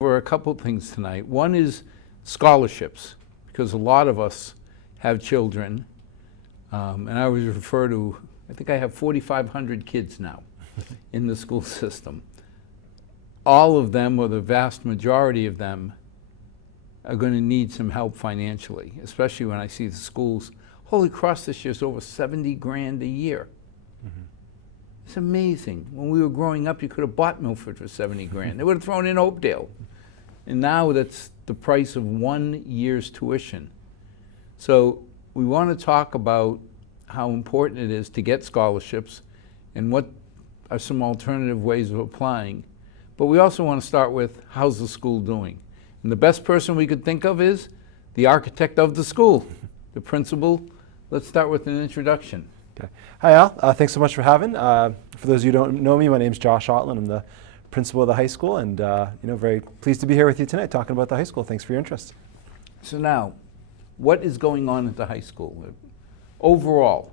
For a couple of things tonight. One is scholarships, because a lot of us have children, and I always refer to, I think I have 4,500 kids now in the school system. All of them, or the vast majority of them, are going to need some help financially, especially when I see the schools. Holy Cross this year is over 70 grand a year. It's amazing. When we were growing up, you could have bought Milford for 70 grand. They would have thrown in Oakdale. And now that's the price of 1 year's tuition. So we want to talk about how important it is to get scholarships and what are some alternative ways of applying. But we also want to start with, how's the school doing? And the best person we could think of is the architect of the school, the principal. Let's start with an introduction. Okay. Hi Al, thanks so much for having. For those of you who don't know me, my name's Josh Otlin. I'm the principal of the high school, and very pleased to be here with you tonight talking about the high school. Thanks for your interest. So now, what is going on at the high school overall?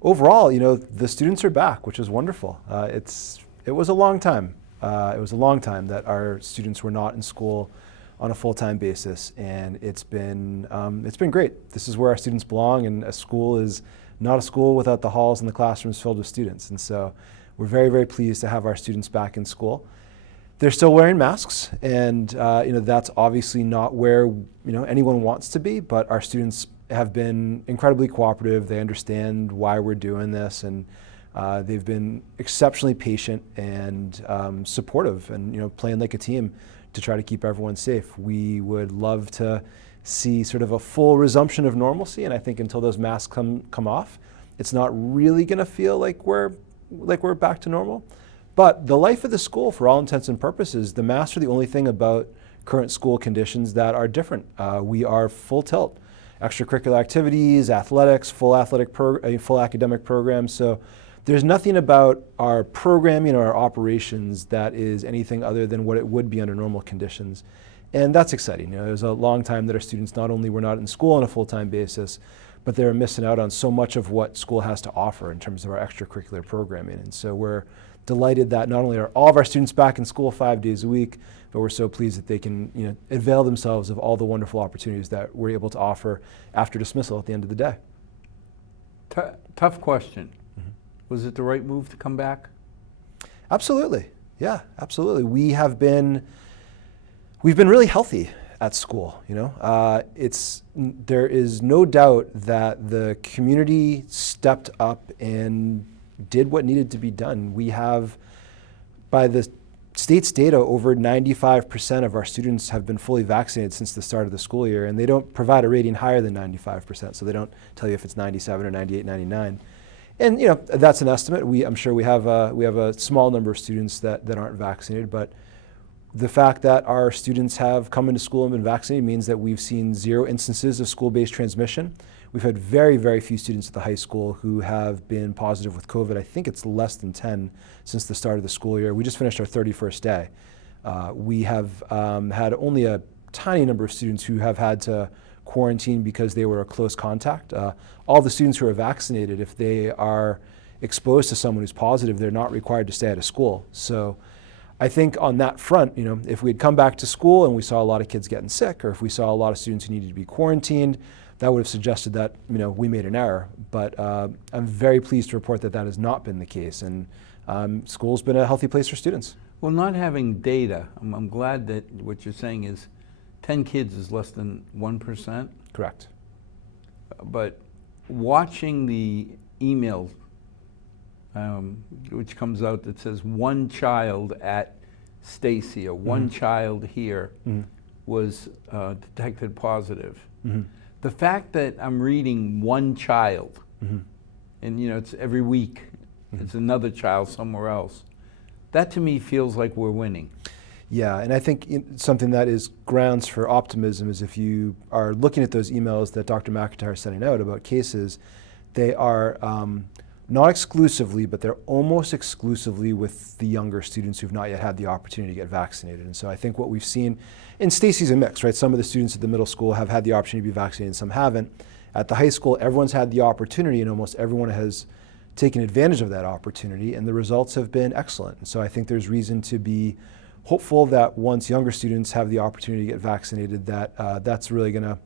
Overall, the students are back, which is wonderful. It was a long time. It was a long time that our students were not in school on a full-time basis, and it's been great. This is where our students belong, and a school is not a school without the halls and the classrooms filled with students. And so we're very, very pleased to have our students back in school. They're still wearing masks, and that's obviously not where anyone wants to be, but our students have been incredibly cooperative. They understand why we're doing this, and they've been exceptionally patient and supportive, and playing like a team to try to keep everyone safe. We would love to see sort of a full resumption of normalcy, and I think until those masks come off, it's not really going to feel like we're back to normal. But the life of the school, for all intents and purposes, the masks are the only thing about current school conditions that are different. We are full tilt, extracurricular activities, athletics, full academic programs. So there's nothing about our programming or our operations that is anything other than what it would be under normal conditions. And that's exciting. It was a long time that our students not only were not in school on a full-time basis, but they were missing out on so much of what school has to offer in terms of our extracurricular programming. And so we're delighted that not only are all of our students back in school 5 days a week, but we're so pleased that they can avail themselves of all the wonderful opportunities that we're able to offer after dismissal at the end of the day. Tough question. Was it the right move to come back? Absolutely. Yeah, absolutely. We've been really healthy at school. There is no doubt that the community stepped up and did what needed to be done. We have, by the state's data, over 95% of our students have been fully vaccinated since the start of the school year, and they don't provide a rating higher than 95%, so they don't tell you if it's 97 or 98, 99. And that's an estimate. I'm sure we have a small number of students that aren't vaccinated, but the fact that our students have come into school and been vaccinated means that we've seen 0 instances of school-based transmission. We've had very, very few students at the high school who have been positive with COVID. I think it's less than 10 since the start of the school year. We just finished our 31st day. We have had only a tiny number of students who have had to quarantine because they were a close contact. All the students who are vaccinated, if they are exposed to someone who's positive, they're not required to stay out of school. So I think on that front, if we had come back to school and we saw a lot of kids getting sick, or if we saw a lot of students who needed to be quarantined, that would have suggested that we made an error. But I'm very pleased to report that that has not been the case, and school's been a healthy place for students. Well, not having data, I'm glad that what you're saying is 10 kids is less than 1%. Correct. But watching the email, which comes out that says one child at Stacy or one child here was detected positive. The fact that I'm reading one child, and it's every week it's another child somewhere else. That to me feels like we're winning. Yeah, and I think something that is grounds for optimism is if you are looking at those emails that Dr. McIntyre is sending out about cases, they are not exclusively, but they're almost exclusively with the younger students who've not yet had the opportunity to get vaccinated. And so I think what we've seen, and Stacy's a mix, right? Some of the students at the middle school have had the opportunity to be vaccinated and some haven't. At the high school, everyone's had the opportunity and almost everyone has taken advantage of that opportunity, and the results have been excellent. And so I think there's reason to be hopeful that once younger students have the opportunity to get vaccinated, that that's really gonna,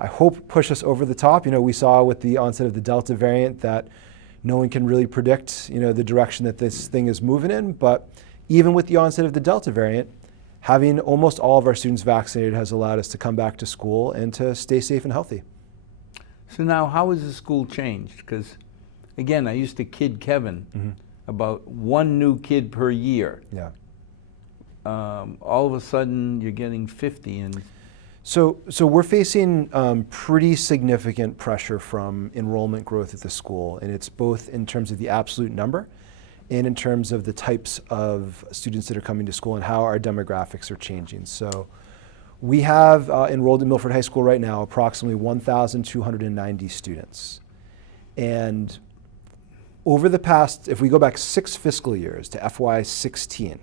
I hope, push us over the top. You know, we saw with the onset of the Delta variant that no one can really predict, you know, the direction that this thing is moving in, but even with the onset of the Delta variant, having almost all of our students vaccinated has allowed us to come back to school and to stay safe and healthy. So now how has the school changed? Because again, I used to kid Kevin about one new kid per year. Yeah. All of a sudden you're getting 50 and So we're facing pretty significant pressure from enrollment growth at the school, and it's both in terms of the absolute number and in terms of the types of students that are coming to school and how our demographics are changing. So we have enrolled in Milford High School right now approximately 1,290 students. And over the past, if we go back 6 fiscal years to FY16,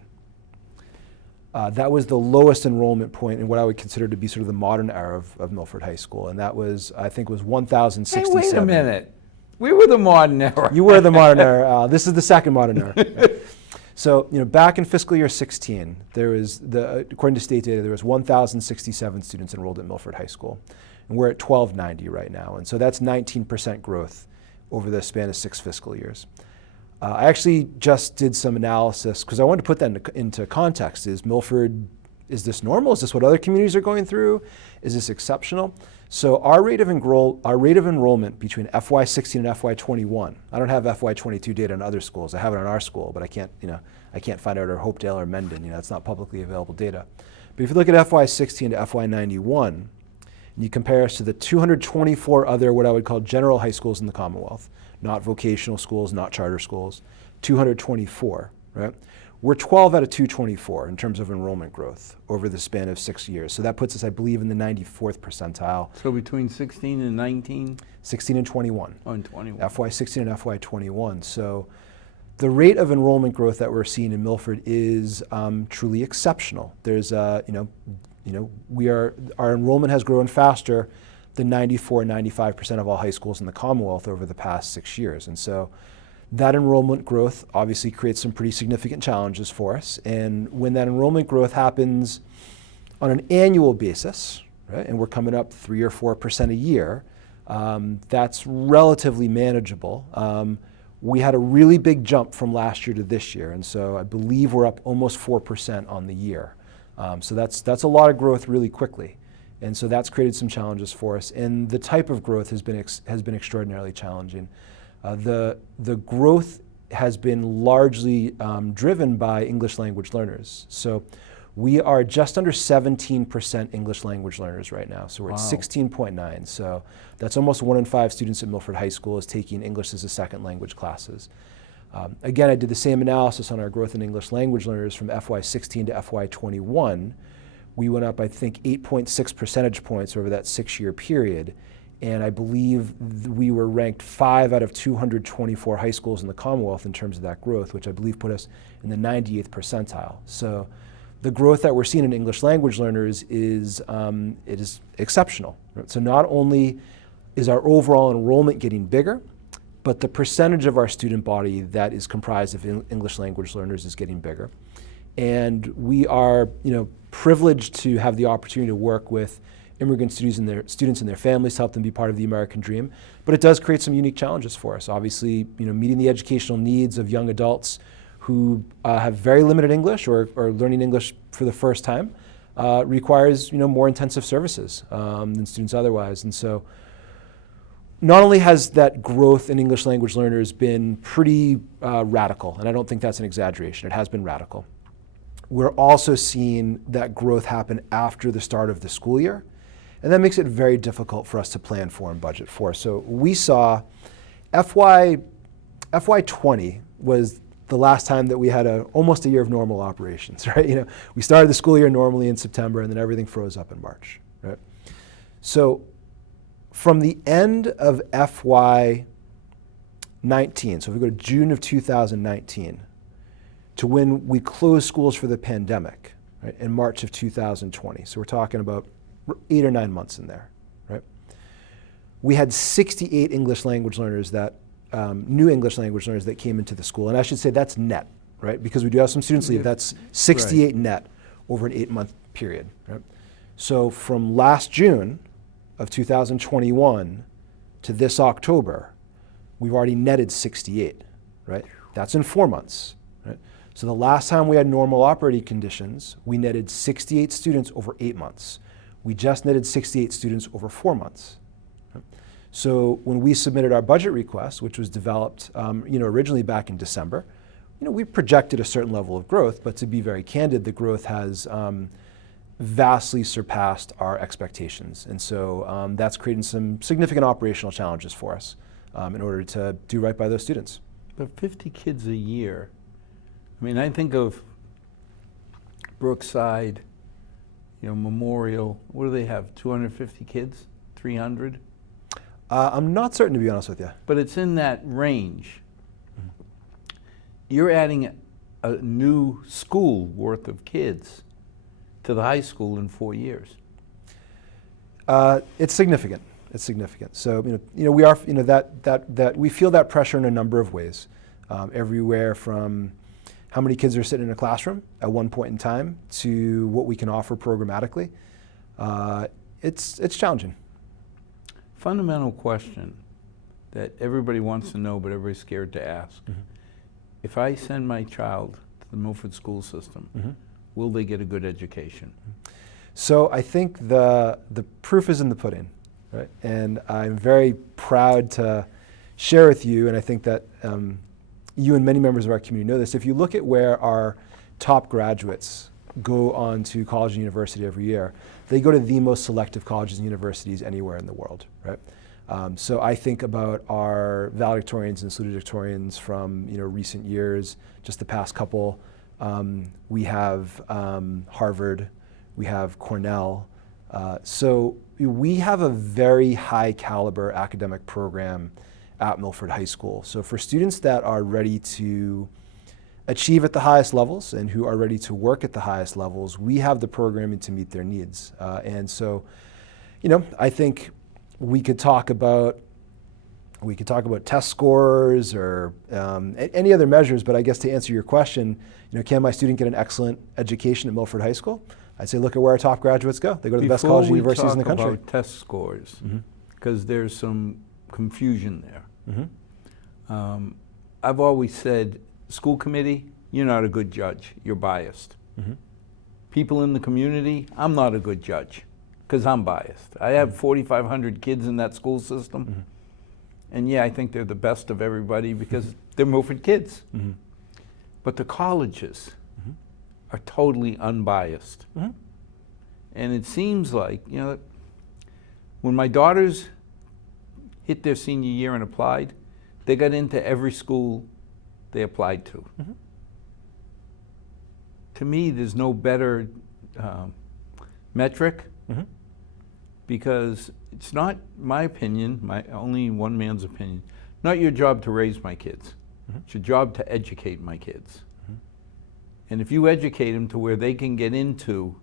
that was the lowest enrollment point in what I would consider to be sort of the modern era of Milford High School. And that was, I think, was 1,067. Hey, wait a minute. We were the modern era. You were the modern era. This is the second modern era. So, you know, back in fiscal year 16, there was, according to state data, there was 1,067 students enrolled at Milford High School. And we're at 1,290 right now. And so that's 19% growth over the span of 6 fiscal years. I actually just did some analysis because I wanted to put that into context. Is Milford, is this normal? Is this what other communities are going through? Is this exceptional? So our rate of enrollment between FY16 and FY21, I don't have FY22 data on other schools. I have it on our school, but I can't find out at Hopedale or Mendon. You know, it's not publicly available data. But if you look at FY16 to FY91, and you compare us to the 224 other what I would call general high schools in the Commonwealth, not vocational schools, not charter schools, 224, right? We're 12 out of 224 in terms of enrollment growth over the span of 6 years. So that puts us, I believe, in the 94th percentile. So between 16 and 19? 16 and 21. Oh, and 21. FY16 and FY21. So the rate of enrollment growth that we're seeing in Milford is truly exceptional. There's, our enrollment has grown faster than 94 and 95% of all high schools in the Commonwealth over the past 6 years. And so that enrollment growth obviously creates some pretty significant challenges for us. And when that enrollment growth happens on an annual basis, right, and we're coming up 3 or 4% a year, that's relatively manageable. We had a really big jump from last year to this year. And so I believe we're up almost 4% on the year. So that's a lot of growth really quickly. And so that's created some challenges for us. And the type of growth has been extraordinarily challenging. The growth has been largely driven by English language learners. So we are just under 17% English language learners right now. So we're at 16.9. So that's almost 1 in 5 students at Milford High School is taking English as a second language classes. Again, I did the same analysis on our growth in English language learners from FY16 to FY21. We went up, I think, 8.6 percentage points over that 6-year period. And I believe we were ranked 5 out of 224 high schools in the Commonwealth in terms of that growth, which I believe put us in the 98th percentile. So the growth that we're seeing in English language learners is exceptional. Right? So not only is our overall enrollment getting bigger, but the percentage of our student body that is comprised of English language learners is getting bigger. And we are, privileged to have the opportunity to work with immigrant students and their families to help them be part of the American dream. But it does create some unique challenges for us. Obviously, meeting the educational needs of young adults who have very limited English or learning English for the first time requires, more intensive services than students otherwise. And so not only has that growth in English language learners been pretty radical, and I don't think that's an exaggeration, it has been radical. We're also seeing that growth happen after the start of the school year, and that makes it very difficult for us to plan for and budget for. So we saw FY20 was the last time that we had almost a year of normal operations, right? We started the school year normally in September, and then everything froze up in March, right? So from the end of FY 19, so if we go to June of 2019, to when we closed schools for the pandemic, right, in March of 2020, so we're talking about 8 or 9 months in there, right? We had 68 English language learners new English language learners that came into the school. And I should say that's net, right? Because we do have some students leave. That's 68 net over an 8-month period, right? So from last June of 2021 to this October, we've already netted 68, right? That's in 4 months, right? So the last time we had normal operating conditions, we netted 68 students over 8 months. We just netted 68 students over 4 months. So when we submitted our budget request, which was developed originally back in December, we projected a certain level of growth, but to be very candid, the growth has vastly surpassed our expectations. And so that's creating some significant operational challenges for us in order to do right by those students. But 50 kids a year, I mean, I think of Brookside, Memorial, what do they have, 250 kids, 300? I'm not certain, to be honest with you. But it's in that range. You're adding a new school worth of kids to the high school in 4 years. It's significant. It's significant. So we are that we feel that pressure in a number of ways, everywhere from how many kids are sitting in a classroom at one point in time to what we can offer programmatically. It's challenging. Fundamental question that everybody wants to know, but everybody's scared to ask. Mm-hmm. If I send my child to the Milford school system, mm-hmm. will they get a good education? So I think the proof is in the pudding, right? And I'm very proud to share with you, and I think that you and many members of our community know this. If you look at where our top graduates go on to college and university every year, they go to the most selective colleges and universities anywhere in the world, right? So I think about our valedictorians and salutatorians from recent years, just the past couple. We have Harvard, we have Cornell. So we have a very high caliber academic program at Milford High School. So for students that are ready to achieve at the highest levels and who are ready to work at the highest levels, we have the programming to meet their needs. And so, I think we could talk about test scores or any other measures, but I guess to answer your question, can my student get an excellent education at Milford High School? I'd say look at where our top graduates go. They go to the best college universities in the country. Before we talk about test scores, because there's some confusion there. Mm-hmm. I've always said, school committee, you're not a good judge, you're biased. Mm-hmm. People in the community, I'm not a good judge, because I'm biased. I have 4,500 kids in that school system, and yeah, I think they're the best of everybody because they're Milford kids. Mm-hmm. But the colleges are totally unbiased. Mm-hmm. And it seems like, when my daughters hit their senior year and applied, they got into every school they applied to. Mm-hmm. To me, there's no better metric, because it's not my opinion, only one man's opinion, not your job to raise my kids. It's your job to educate my kids. And if you educate them to where they can get into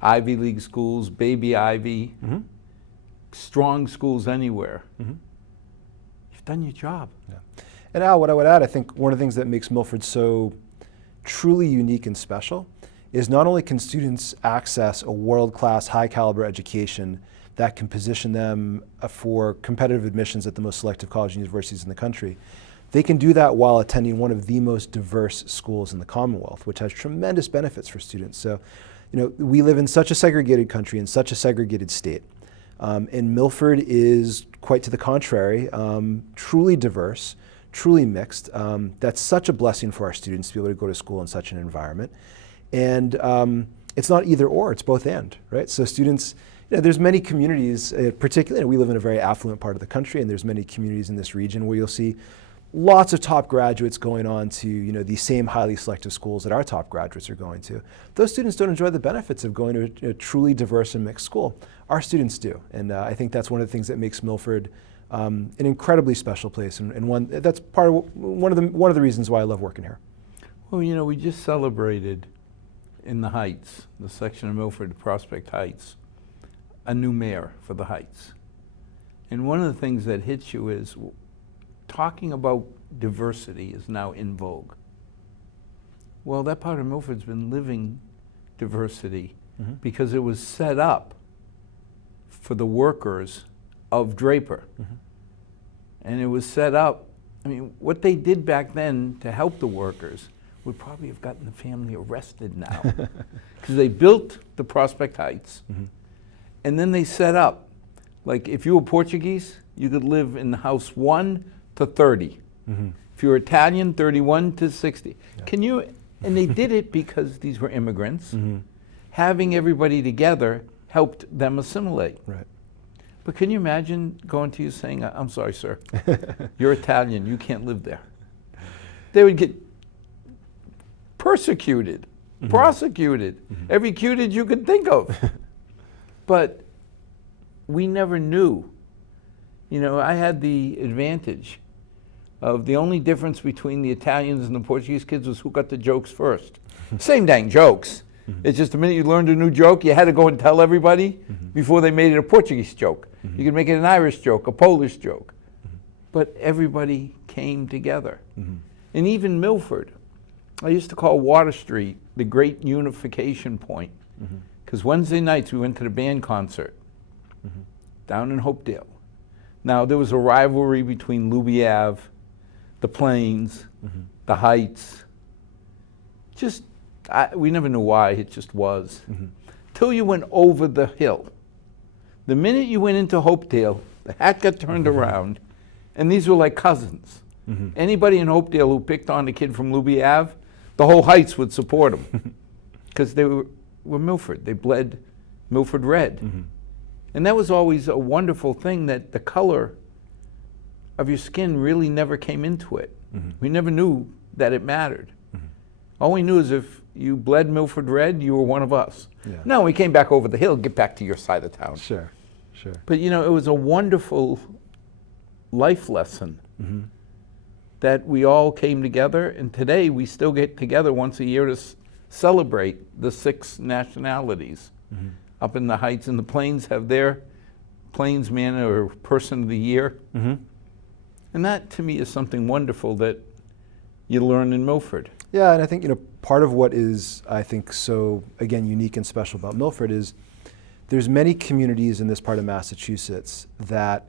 Ivy League schools, baby Ivy, strong schools anywhere, you've done your job. Yeah. And Al, what I would add, I think one of the things that makes Milford so truly unique and special is not only can students access a world-class, high-caliber education that can position them for competitive admissions at the most selective colleges and universities in the country, they can do that while attending one of the most diverse schools in the Commonwealth, which has tremendous benefits for students. So, we live in such a segregated country, in such a segregated state. And Milford is quite to the contrary, truly diverse, truly mixed. That's such a blessing for our students to be able to go to school in such an environment. And it's not either or, it's both and, right? So students, there's many communities, particularly, we live in a very affluent part of the country, and there's many communities in this region where you'll see lots of top graduates going on to, you know, these same highly selective schools that our top graduates are going to. Those students don't enjoy the benefits of going to a truly diverse and mixed school. Our students do, and I think that's one of the things that makes Milford an incredibly special place, and one that's one of the reasons why I love working here. Well, you know, we just celebrated in the Heights, the section of Milford, Prospect Heights, a new mayor for the Heights. And one of the things that hits you is talking about diversity is now in vogue. Well, that part of Milford's been living diversity because it was set up for the workers of Draper. And it was set up, I mean, what they did back then to help the workers would probably have gotten the family arrested now. Because they built the Prospect Heights, and then they set up, like if you were Portuguese, you could live in house 1 to 30. If you were Italian, 31 to 60. Can you, and they did it because these were immigrants. Having everybody together helped them assimilate. Right. But can you imagine going to you saying, I'm sorry, sir, you're Italian, you can't live there. They would get persecuted, prosecuted, every cuted you could think of. But we never knew. You know, I had the advantage of the only difference between the Italians and the Portuguese kids was who got the jokes first. Same dang jokes. It's just the minute you learned a new joke, you had to go and tell everybody before they made it a Portuguese joke. You could make it an Irish joke, a Polish joke. But everybody came together. And even Milford, I used to call Water Street the great unification point. Because Wednesday nights we went to the band concert down in Hopedale. Now there was a rivalry between Luby Ave, the Plains, the Heights. Just, we never knew why, it just was. Till you went over the hill. The minute you went into Hopedale, the hat got turned around, and these were like cousins. Anybody in Hopedale who picked on a kid from Luby Ave, the whole Heights would support them. Because they were Milford. They bled Milford red. And that was always a wonderful thing, that the color of your skin really never came into it. We never knew that it mattered. All we knew is if you bled Milford red, you were one of us. No, we came back over the hill, get back to your side of town. Sure. But you know, it was a wonderful life lesson that we all came together, and today we still get together once a year to celebrate the 6 nationalities. Up in the Heights, and the Plains have their Plainsman or Person of the Year. And that to me is something wonderful that you learn in Milford. Yeah, and I think, you know, part of what is, I think, so, again, unique and special about Milford is there's many communities in this part of Massachusetts that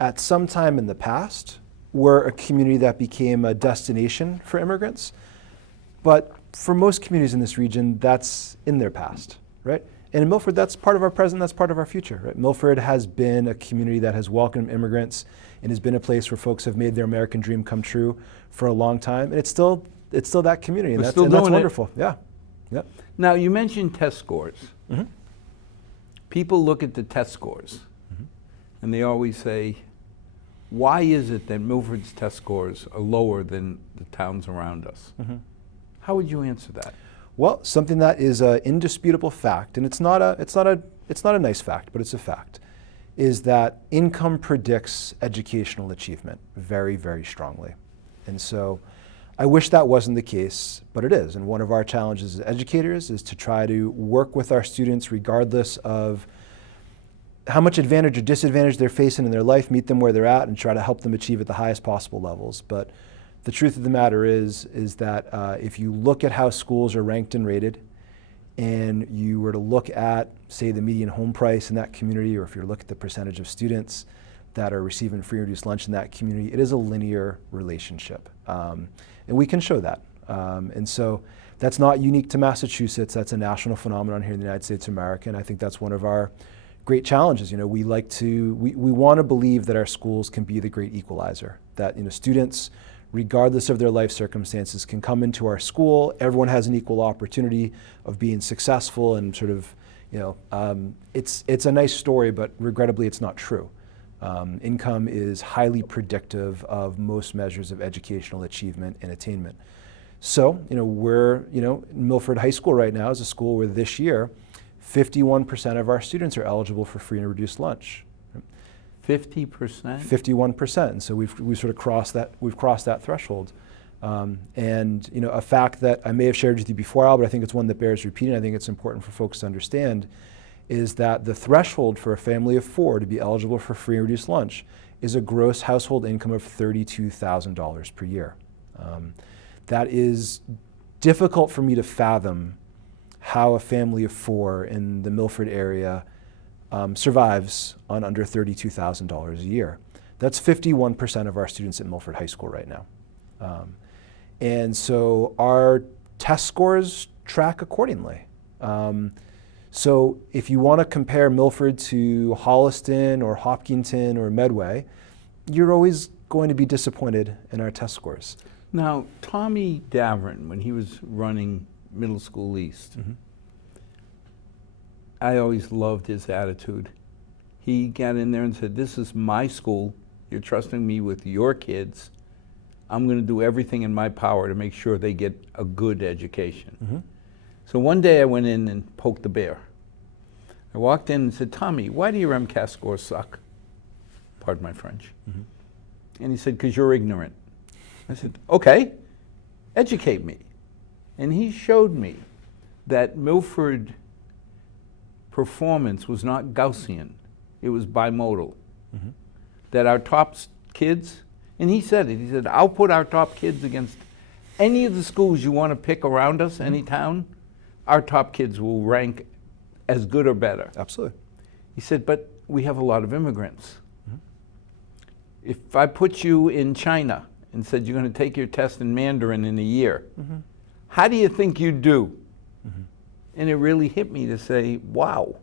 at some time in the past were a community that became a destination for immigrants. But for most communities in this region, that's in their past, right? And in Milford, that's part of our present, that's part of our future, right? Milford has been a community that has welcomed immigrants and has been a place where folks have made their American dream come true for a long time. And it's still that community, and that's wonderful. Yeah. Yep. Now, you mentioned test scores. People look at the test scores, and they always say, why is it that Milford's test scores are lower than the towns around us? How would you answer that? Well, something that is an indisputable fact, and it's not a nice fact, but it's a fact, is that income predicts educational achievement very, very strongly. And so I wish that wasn't the case, but it is. And one of our challenges as educators is to try to work with our students regardless of how much advantage or disadvantage they're facing in their life, meet them where they're at, and try to help them achieve at the highest possible levels. But the truth of the matter is that if you look at how schools are ranked and rated, and you were to look at, say, the median home price in that community, or if you look at the percentage of students that are receiving free or reduced lunch in that community, it is a linear relationship. And we can show that. And so that's not unique to Massachusetts. That's a national phenomenon here in the United States of America, and I think that's one of our great challenges. You know, we want to believe that our schools can be the great equalizer, that, you know, students, regardless of their life circumstances, can come into our school. Everyone has an equal opportunity of being successful, and sort of, you know, it's a nice story, but regrettably it's not true. Income is highly predictive of most measures of educational achievement and attainment. So, Milford High School right now is a school where this year, 51% of our students are eligible for free and reduced lunch. 50%? 51%. And so we've sort of crossed that threshold. And a fact that I may have shared with you before, Al, but I think it's one that bears repeating. I think it's important for folks to understand is that the threshold for a family of 4 to be eligible for free and reduced lunch is a gross household income of $32,000 per year. That is difficult for me to fathom how a family of 4 in the Milford area survives on under $32,000 a year. That's 51% of our students at Milford High School right now. And so our test scores track accordingly. So if you want to compare Milford to Holliston or Hopkinton or Medway, you're always going to be disappointed in our test scores. Now, Tommy Davern, when he was running Middle School East, I always loved his attitude. He got in there and said, "This is my school. You're trusting me with your kids. I'm going to do everything in my power to make sure they get a good education." So one day I went in and poked the bear. I walked in and said, "Tommy, why do your MCAS scores suck?" Pardon my French. And he said, "Because you're ignorant." I said, "Okay, educate me." And he showed me that Milford performance was not Gaussian, it was bimodal. That our top kids, and he said it, he said, "I'll put our top kids against any of the schools you want to pick around us, any town, our top kids will rank as good or better." Absolutely. He said, "But we have a lot of immigrants. If I put you in China and said you're going to take your test in Mandarin in a year, how do you think you'd do?" And it really hit me to say, wow,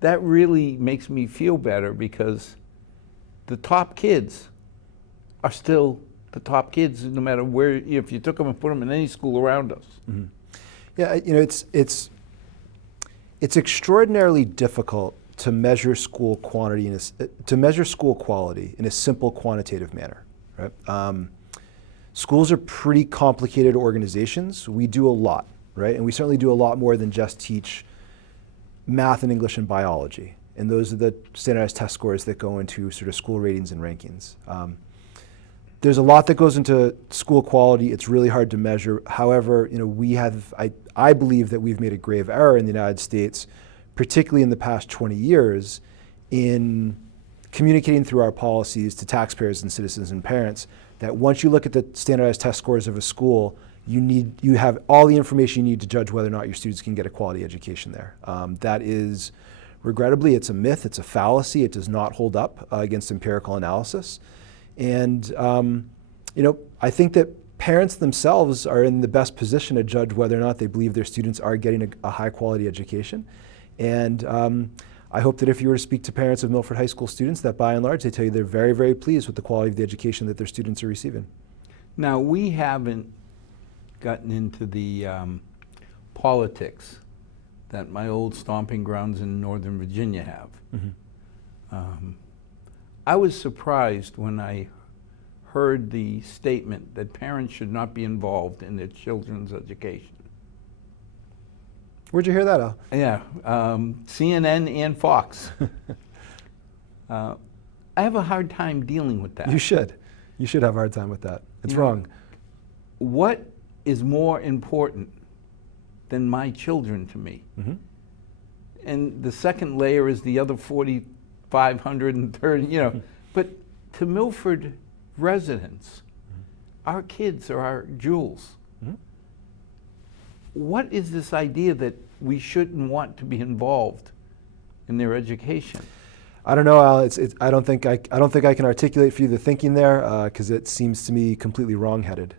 that really makes me feel better, because the top kids are still the top kids no matter where, if you took them and put them in any school around us. Yeah, it's extraordinarily difficult to measure school quality in a simple quantitative manner, right? Schools are pretty complicated organizations. We do a lot, right? And we certainly do a lot more than just teach math and English and biology. And those are the standardized test scores that go into sort of school ratings and rankings. There's a lot that goes into school quality. It's really hard to measure. However, I believe that we've made a grave error in the United States, particularly in the past 20 years, in communicating through our policies to taxpayers and citizens and parents that once you look at the standardized test scores of a school, you have all the information you need to judge whether or not your students can get a quality education there. That is, regrettably, it's a myth, it's a fallacy, it does not hold up against empirical analysis. And I think that parents themselves are in the best position to judge whether or not they believe their students are getting a high quality education. And I hope that if you were to speak to parents of Milford High School students, that by and large they tell you they're very, very pleased with the quality of the education that their students are receiving. Now, We haven't gotten into the politics that my old stomping grounds in Northern Virginia have. I was surprised when I heard the statement that parents should not be involved in their children's education. Where'd you hear that, Al? Yeah, CNN and Fox. I have a hard time dealing with that. You should. You should have a hard time with that. It's wrong. What is more important than my children to me? And the second layer is the other 4,530, But to Milford residents, our kids are our jewels. What is this idea that we shouldn't want to be involved in their education? I don't know, Al. I don't think I can articulate for you the thinking there, because it seems to me completely wrong-headed.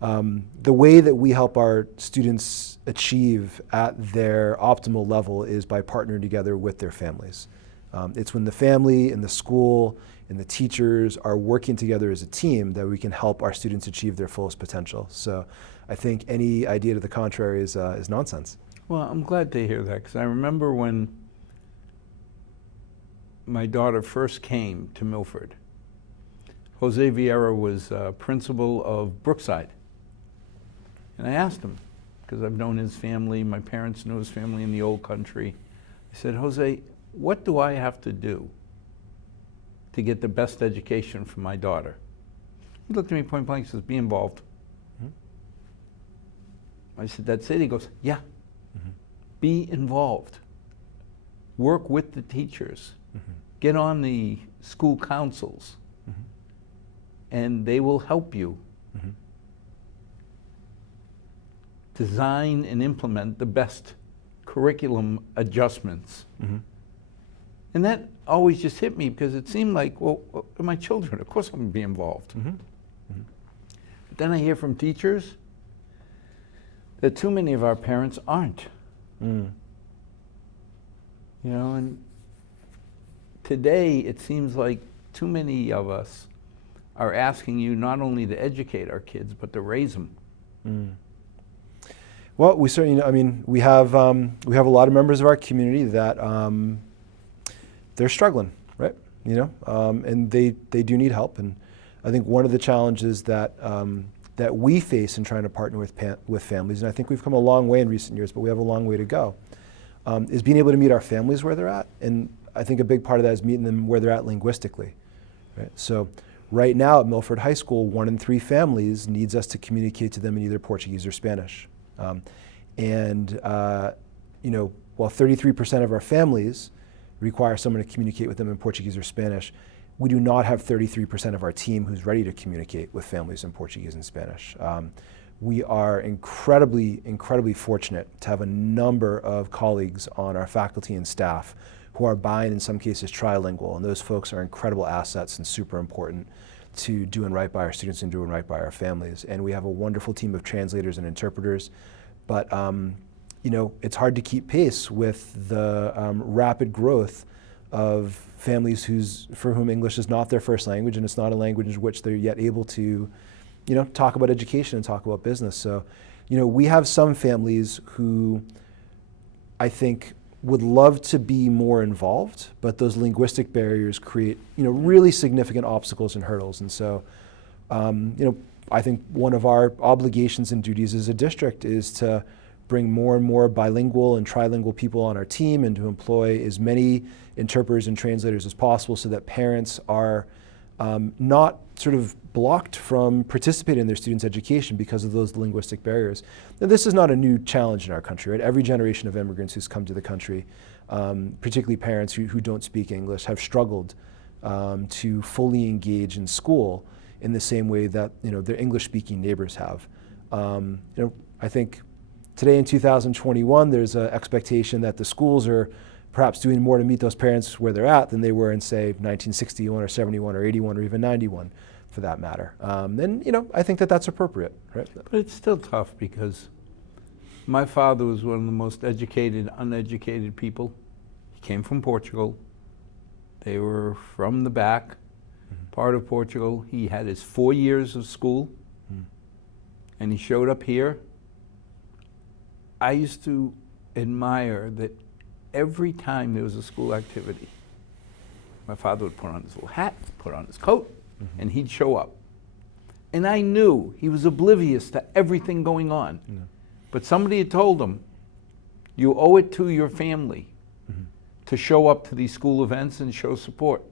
The way that we help our students achieve at their optimal level is by partnering together with their families. It's when the family and the school and the teachers are working together as a team that we can help our students achieve their fullest potential. So I think any idea to the contrary is nonsense. Well, I'm glad to hear that, because I remember when my daughter first came to Milford, Jose Vieira was principal of Brookside. And I asked him, because I've known his family, my parents knew his family in the old country. I said, Jose, what do I have to do to get the best education for my daughter? He looked at me point blank and says, be involved. I said, that's it? He goes, yeah. Be involved. Work with the teachers. Get on the school councils. And they will help you design and implement the best curriculum adjustments. And that always just hit me because it seemed like, well, my children, of course I'm going to be involved. But then I hear from teachers that too many of our parents aren't. You know, and today it seems like too many of us are asking you not only to educate our kids, but to raise them. Well, we certainly, I mean, we have a lot of members of our community that they're struggling, right? You know, and they do need help. And I think one of the challenges that that we face in trying to partner with families, and I think we've come a long way in recent years, but we have a long way to go, is being able to meet our families where they're at. And I think a big part of that is meeting them where they're at linguistically, right? So right now at Milford High School, 1 in 3 families needs us to communicate to them in either Portuguese or Spanish. You know, while 33% of our families require someone to communicate with them in Portuguese or Spanish, we do not have 33% of our team who's ready to communicate with families in Portuguese and Spanish. We are incredibly, incredibly fortunate to have a number of colleagues on our faculty and staff who are in some cases, trilingual, and those folks are incredible assets and super important to doing right by our students and doing right by our families. And we have a wonderful team of translators and interpreters, but you know, it's hard to keep pace with the rapid growth of families for whom English is not their first language, and it's not a language in which they're yet able to, you know, talk about education and talk about business. So, you know, we have some families who I think would love to be more involved, but those linguistic barriers create, you know, really significant obstacles and hurdles. And so, you know, I think one of our obligations and duties as a district is to bring more and more bilingual and trilingual people on our team and to employ as many interpreters and translators as possible so that parents are not sort of blocked from participating in their students' education because of those linguistic barriers. Now, this is not a new challenge in our country, right? Every generation of immigrants who's come to the country, particularly parents who don't speak English, have struggled to fully engage in school in the same way that, you know, their English-speaking neighbors have. You know, I think today in 2021, there's an expectation that the schools are perhaps doing more to meet those parents where they're at than they were in, say, 1961 or 71 or 81 or even 91, for that matter. And, you know, I think that that's appropriate, right? But it's still tough because my father was one of the most educated, uneducated people. He came from Portugal. They were from the back part of Portugal. He had his 4 years of school, and he showed up here. I used to admire that every time there was a school activity, my father would put on his little hat, put on his coat, and he'd show up. And I knew he was oblivious to everything going on. But somebody had told him, you owe it to your family to show up to these school events and show support.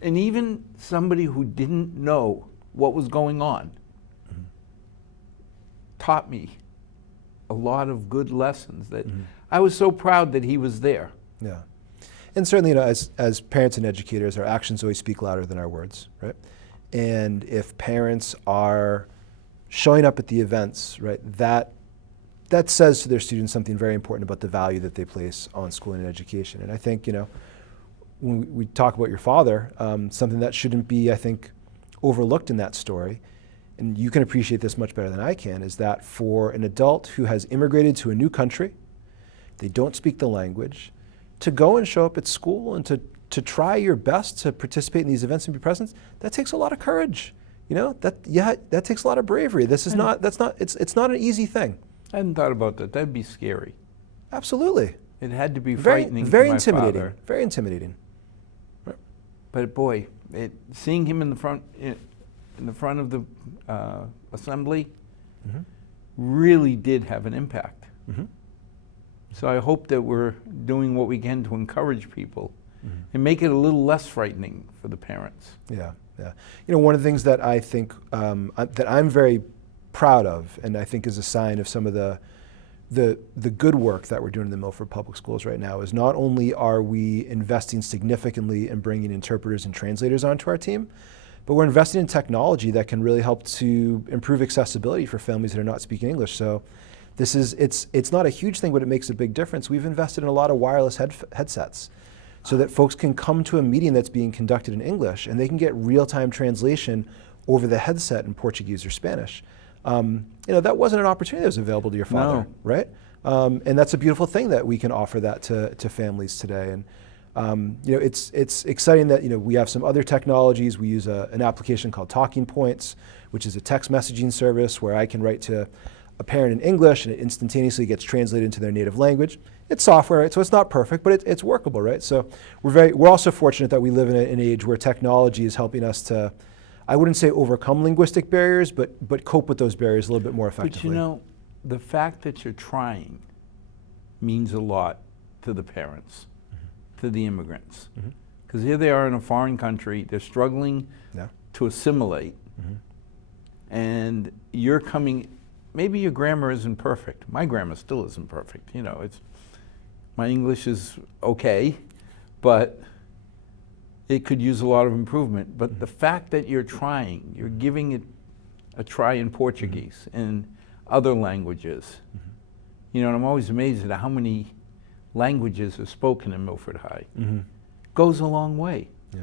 And even somebody who didn't know what was going on taught me a lot of good lessons that I was so proud that he was there. Yeah. And certainly, you know, as parents and educators, our actions always speak louder than our words, right? And if parents are showing up at the events, right, that says to their students something very important about the value that they place on schooling and education. And I think, you know, when we talk about your father, something that shouldn't be, I think, overlooked in that story, and you can appreciate this much better than I can, is that for an adult who has immigrated to a new country, they don't speak the language, to go and show up at school and to try your best to participate in these events and be present, that takes a lot of courage. You know, that takes a lot of bravery. It's not an easy thing. I hadn't thought about that. That'd be scary. Absolutely. It had to be frightening very to my intimidating. father. Very intimidating. But boy, seeing him in the front of the assembly really did have an impact. So I hope that we're doing what we can to encourage people and make it a little less frightening for the parents. Yeah, yeah. You know, one of the things that I think that I'm very proud of, and I think is a sign of some of the good work that we're doing in the Milford Public Schools right now, is not only are we investing significantly in bringing interpreters and translators onto our team, but we're investing in technology that can really help to improve accessibility for families that are not speaking English. So it's not a huge thing, but it makes a big difference. We've invested in a lot of wireless headsets so that folks can come to a meeting that's being conducted in English and they can get real-time translation over the headset in Portuguese or Spanish. You know, that wasn't an opportunity that was available to your father, No. right? And that's a beautiful thing that we can offer that to families today. And you know, it's exciting that, you know, we have some other technologies. We use an application called Talking Points, which is a text messaging service where I can write to a parent in English and it instantaneously gets translated into their native language. It's software, right? So it's not perfect, but it's workable, right? So we're also fortunate that we live in an age where technology is helping us to, I wouldn't say overcome linguistic barriers, but cope with those barriers a little bit more effectively. But you know, the fact that you're trying means a lot to the parents, to the immigrants. Because here they are in a foreign country, they're struggling to assimilate, and you're coming, maybe your grammar isn't perfect. My grammar still isn't perfect. You know, my English is okay, but it could use a lot of improvement. But the fact that you're trying, you're giving it a try in Portuguese and other languages. You know, and I'm always amazed at how many languages are spoken in Milford High. Goes a long way. Yeah.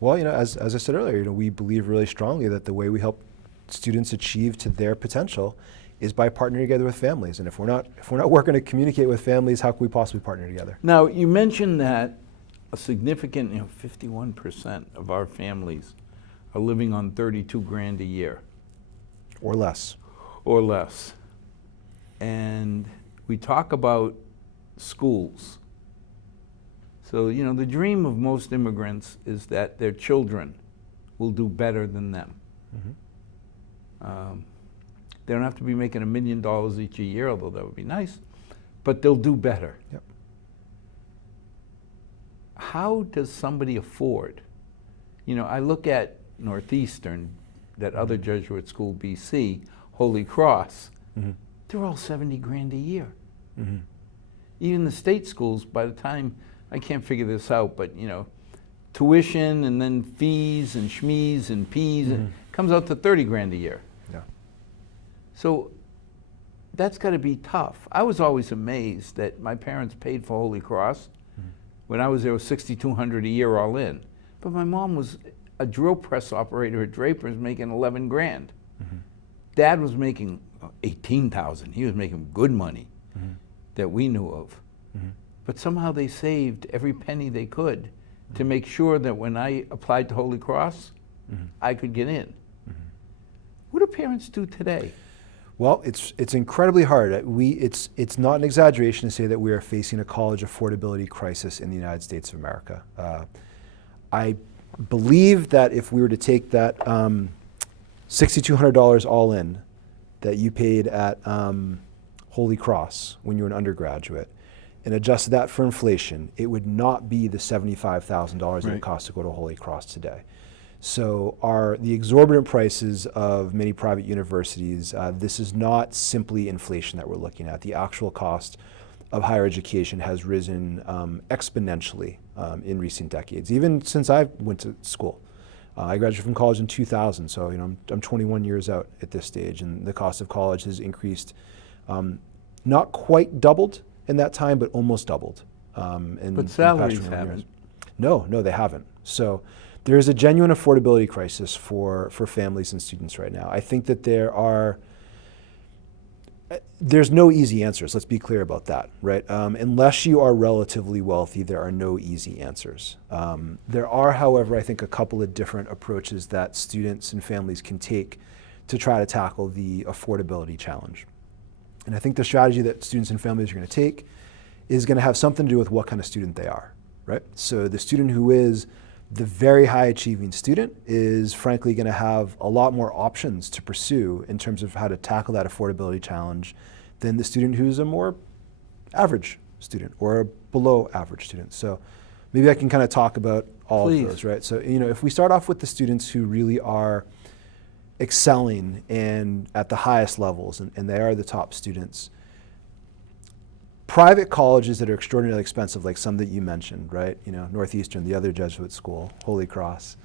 Well, you know, as I said earlier, you know, we believe really strongly that the way we help students achieve to their potential is by partnering together with families. And if we're not working to communicate with families, how can we possibly partner together? Now, you mentioned that a significant, 51% of our families are living on 32 grand a year. Or less. Or less. And we talk about schools. So, you know, the dream of most immigrants is that their children will do better than them. They don't have to be making $1 million each a year, although that would be nice, but they'll do better. Yep. How does somebody afford? You know, I look at Northeastern, that other Jesuit school, BC, Holy Cross, they're all 70 grand a year. Even the state schools, by the time, I can't figure this out, but you know, tuition and then fees and schmees and peas, it comes out to 30 grand a year. Yeah. So that's got to be tough. I was always amazed that my parents paid for Holy Cross. When I was there, it was $6,200 a year all in. But my mom was a drill press operator at Draper's making 11 grand. Dad was making 18,000. He was making good money that we knew of. But somehow they saved every penny they could to make sure that when I applied to Holy Cross, I could get in. What do parents do today? Well, it's incredibly hard. It's not an exaggeration to say that we are facing a college affordability crisis in the United States of America. I believe that if we were to take that $6,200 all in that you paid at Holy Cross when you were an undergraduate and adjusted that for inflation, it would not be the $75,000 that it costs to go to Holy Cross today. So the exorbitant prices of many private universities, this is not simply inflation that we're looking at. The actual cost of higher education has risen exponentially in recent decades, even since I went to school. I graduated from college in 2000, so you know I'm 21 years out at this stage, and the cost of college has increased, not quite doubled in that time, but almost doubled. But salaries haven't. No, they haven't. So there is a genuine affordability crisis for families and students right now. I think that there's no easy answers. Let's be clear about that, right? Unless you are relatively wealthy, there are no easy answers. There are, however, I think a couple of different approaches that students and families can take to try to tackle the affordability challenge. And I think the strategy that students and families are going to take is going to have something to do with what kind of student they are, right? So the student who is The very high achieving student is frankly going to have a lot more options to pursue in terms of how to tackle that affordability challenge than the student who's a more average student or a below average student. So maybe I can kind of talk about all Please. of those, right? So, if we start off with the students who really are excelling and at the highest levels, and they are the top students, private colleges that are extraordinarily expensive, like some that you mentioned, right? Northeastern, the other Jesuit school, Holy Cross.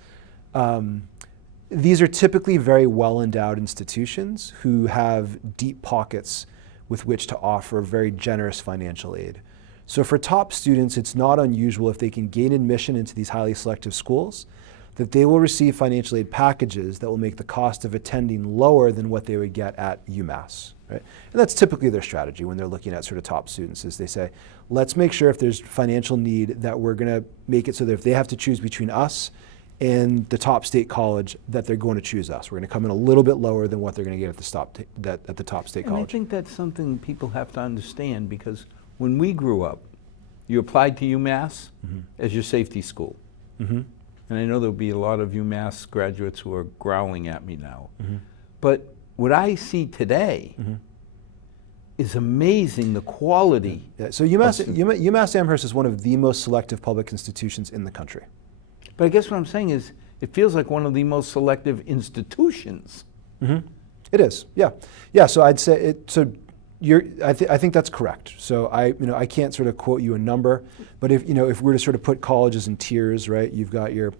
These are typically very well-endowed institutions who have deep pockets with which to offer very generous financial aid. So for top students, it's not unusual if they can gain admission into these highly selective schools that they will receive financial aid packages that will make the cost of attending lower than what they would get at UMass, right? And that's typically their strategy when they're looking at sort of top students, is they say, let's make sure if there's financial need that we're gonna make it so that if they have to choose between us and the top state college, that they're going to choose us. We're gonna come in a little bit lower than what they're gonna get at the top state And I college. think that's something people have to understand, because when we grew up, you applied to UMass as your safety school. And I know there'll be a lot of UMass graduates who are growling at me now. But what I see today is amazing, the quality. Yeah, so UMass Amherst is one of the most selective public institutions in the country. But I guess what I'm saying is, it feels like one of the most selective institutions. It is, yeah. Yeah, so I'd say, I think that's correct. So I can't sort of quote you a number, but if we're to sort of put colleges in tiers, right? You've got your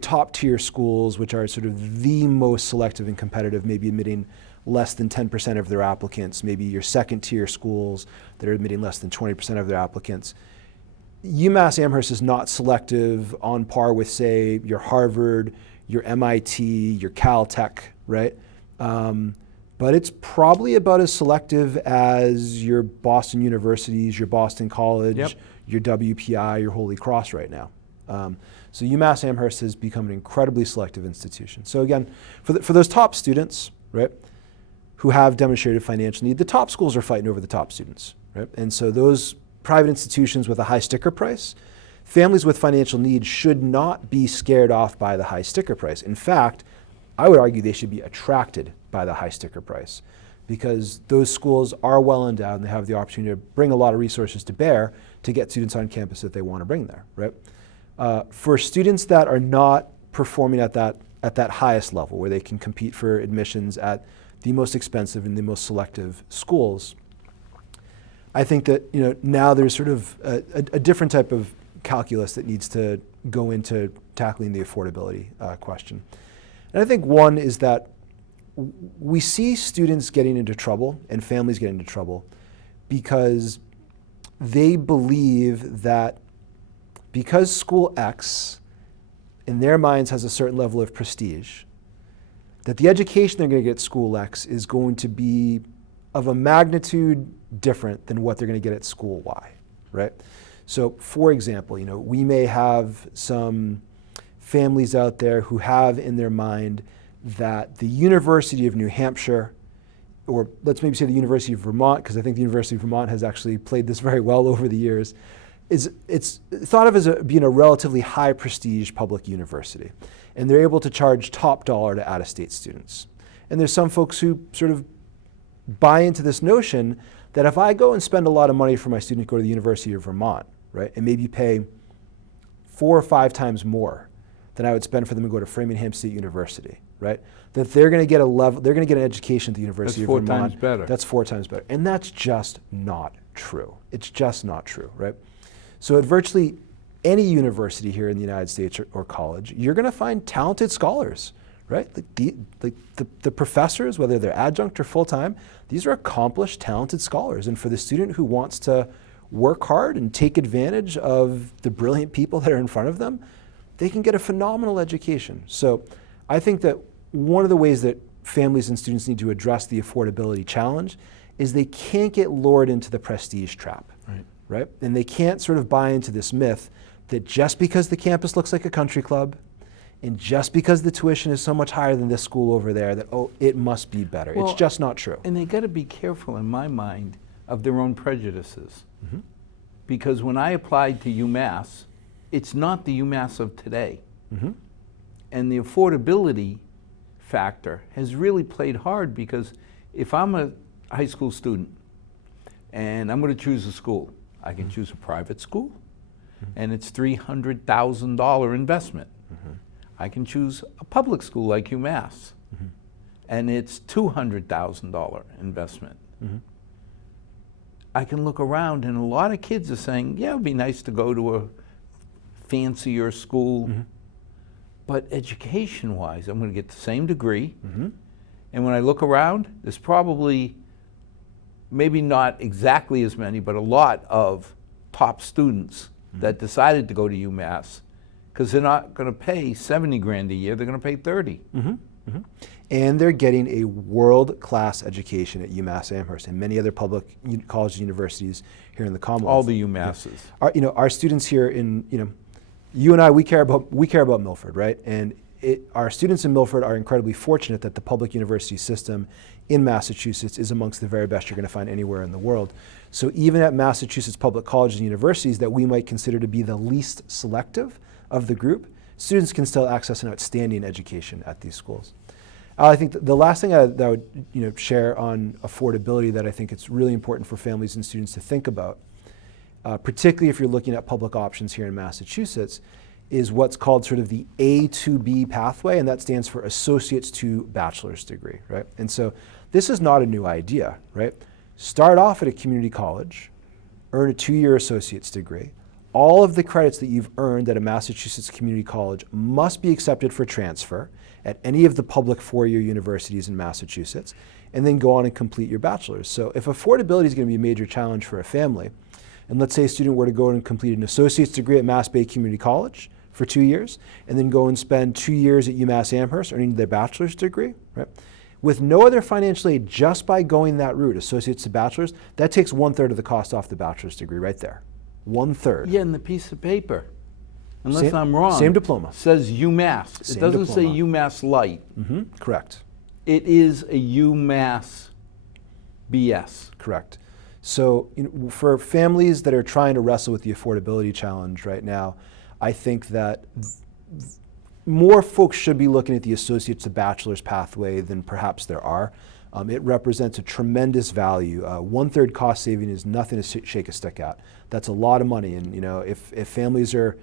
top tier schools, which are sort of the most selective and competitive, maybe admitting less than 10% of their applicants. Maybe your second tier schools that are admitting less than 20% of their applicants. UMass Amherst is not selective on par with, say, your Harvard, your MIT, your Caltech, right? But it's probably about as selective as your Boston universities, your Boston College, your WPI, your Holy Cross right now. So UMass Amherst has become an incredibly selective institution. So again, for those top students, right, who have demonstrated financial need, the top schools are fighting over the top students, right? And so those private institutions with a high sticker price, families with financial need should not be scared off by the high sticker price. In fact, I would argue they should be attracted by the high sticker price, because those schools are well endowed and they have the opportunity to bring a lot of resources to bear to get students on campus that they want to bring there, right? For students that are not performing at that highest level, where they can compete for admissions at the most expensive and the most selective schools, I think that now there's sort of a different type of calculus that needs to go into tackling the affordability question. And I think one is that we see students getting into trouble and families getting into trouble because they believe that because school X in their minds has a certain level of prestige, that the education they're going to get at school X is going to be of a magnitude different than what they're going to get at school Y, right? So for example, we may have some families out there who have in their mind that the University of New Hampshire, or let's maybe say the University of Vermont, because I think the University of Vermont has actually played this very well over the years, it's thought of as being a relatively high prestige public university. And they're able to charge top dollar to out-of-state students. And there's some folks who sort of buy into this notion that if I go and spend a lot of money for my student to go to the University of Vermont, right, and maybe pay 4 or 5 times more than I would spend for them to go to Framingham State University, right? That they're going to get an education at the University of Vermont. That's 4 times better. That's 4 times better. And that's just not true. It's just not true, right? So at virtually any university here in the United States or college, you're going to find talented scholars, right? The professors, whether they're adjunct or full-time, these are accomplished, talented scholars. And for the student who wants to work hard and take advantage of the brilliant people that are in front of them, they can get a phenomenal education. So I think that one of the ways that families and students need to address the affordability challenge is they can't get lured into the prestige trap, right? And they can't sort of buy into this myth that just because the campus looks like a country club and just because the tuition is so much higher than this school over there, that, it must be better. Well, it's just not true. And they got to be careful, in my mind, of their own prejudices. Because when I applied to UMass, it's not the UMass of today. And the affordability factor has really played hard, because if I'm a high school student and I'm going to choose a school, I can choose a private school, and it's $300,000 investment. I can choose a public school like UMass, and it's $200,000 investment. I can look around, and a lot of kids are saying, yeah, it would be nice to go to a fancier school, but education-wise, I'm going to get the same degree. And when I look around, there's probably, maybe not exactly as many, but a lot of top students that decided to go to UMass because they're not going to pay 70 grand a year, they're going to pay 30. And they're getting a world-class education at UMass Amherst and many other public colleges and universities here in the Commonwealth. All the UMasses. Our students here in, you and I, we care about Milford, right? And our students in Milford are incredibly fortunate that the public university system in Massachusetts is amongst the very best you're going to find anywhere in the world. So even at Massachusetts public colleges and universities that we might consider to be the least selective of the group, students can still access an outstanding education at these schools. I think the last thing that I would share on affordability that I think it's really important for families and students to think about, particularly if you're looking at public options here in Massachusetts, is what's called sort of the A to B pathway, and that stands for Associate's to Bachelor's degree, right? And so this is not a new idea, right? Start off at a community college, earn a 2-year associate's degree. All of the credits that you've earned at a Massachusetts community college must be accepted for transfer at any of the public 4-year universities in Massachusetts, and then go on and complete your bachelor's. So if affordability is going to be a major challenge for a family, and let's say a student were to go and complete an associate's degree at Mass Bay Community College for 2 years, and then go and spend 2 years at UMass Amherst earning their bachelor's degree, right? With no other financial aid, just by going that route, associate's to bachelor's, that takes 1/3 of the cost off the bachelor's degree right there. 1/3. Yeah, and the piece of paper, unless Same- I'm wrong, same diploma. says UMass. It Same doesn't say diploma. UMass Light. Correct. It is a UMass BS. Correct. So for families that are trying to wrestle with the affordability challenge right now, I think that more folks should be looking at the associate's to bachelor's pathway than perhaps there are. It represents a tremendous value. 1/3 cost saving is nothing to shake a stick at. That's a lot of money, and if families are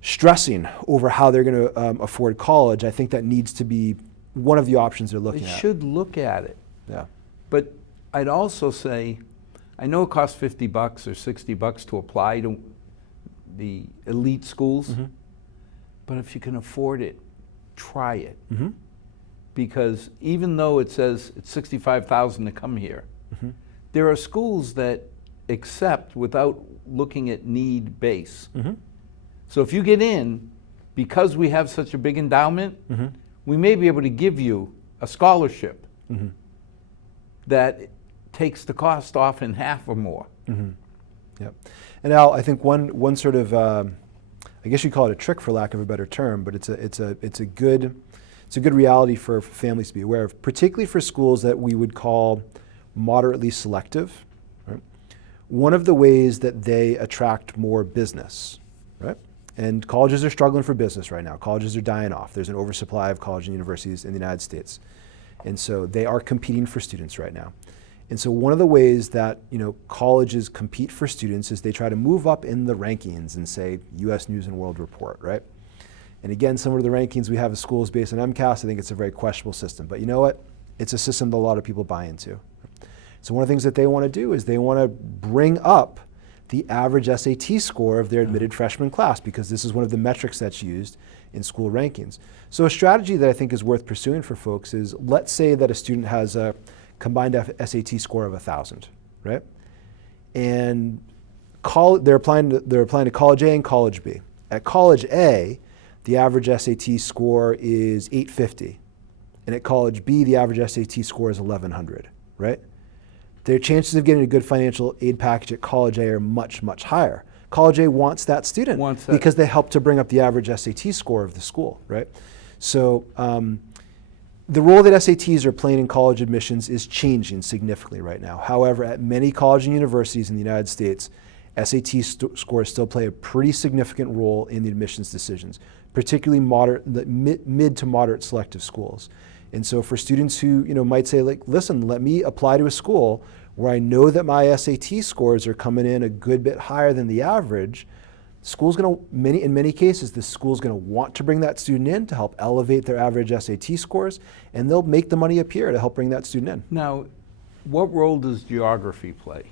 stressing over how they're going to afford college, I think that needs to be one of the options they're looking They at. should look at it. Yeah. But I'd also say, I know it costs $50 or $60 to apply to the elite schools, but if you can afford it, try it. Because even though it says it's $65,000 to come here, there are schools that accept without looking at need base. So if you get in, because we have such a big endowment, we may be able to give you a scholarship that takes the cost off in half or more. Yep. And Al, I think one sort of, I guess you'd call it a trick for lack of a better term, but it's a good reality for families to be aware of, particularly for schools that we would call moderately selective. Right? One of the ways that they attract more business, right? And colleges are struggling for business right now. Colleges are dying off. There's an oversupply of colleges and universities in the United States. And so they are competing for students right now. And so one of the ways that colleges compete for students is they try to move up in the rankings and say U.S. News and World Report, right? And again, some of the rankings we have as schools based on MCAS, I think it's a very questionable system. But you know what? It's a system that a lot of people buy into. So one of the things that they want to do is they want to bring up the average SAT score of their admitted freshman class, because this is one of the metrics that's used in school rankings. So a strategy that I think is worth pursuing for folks is, let's say that a student has a combined SAT score of 1,000, right? And they're applying to College A and College B. At College A, the average SAT score is 850. And at College B, the average SAT score is 1,100, right? Their chances of getting a good financial aid package at College A are much, much higher. College A wants that student because they help to bring up the average SAT score of the school, right? So the role that SATs are playing in college admissions is changing significantly right now. However, at many colleges and universities in the United States, SAT scores still play a pretty significant role in the admissions decisions. particularly mid to moderate selective schools. And so for students who might say, like, listen, let me apply to a school where I know that my SAT scores are coming in a good bit higher than the average, in many cases, the school's going to want to bring that student in to help elevate their average SAT scores, and they'll make the money appear to help bring that student in. Now, what role does geography play?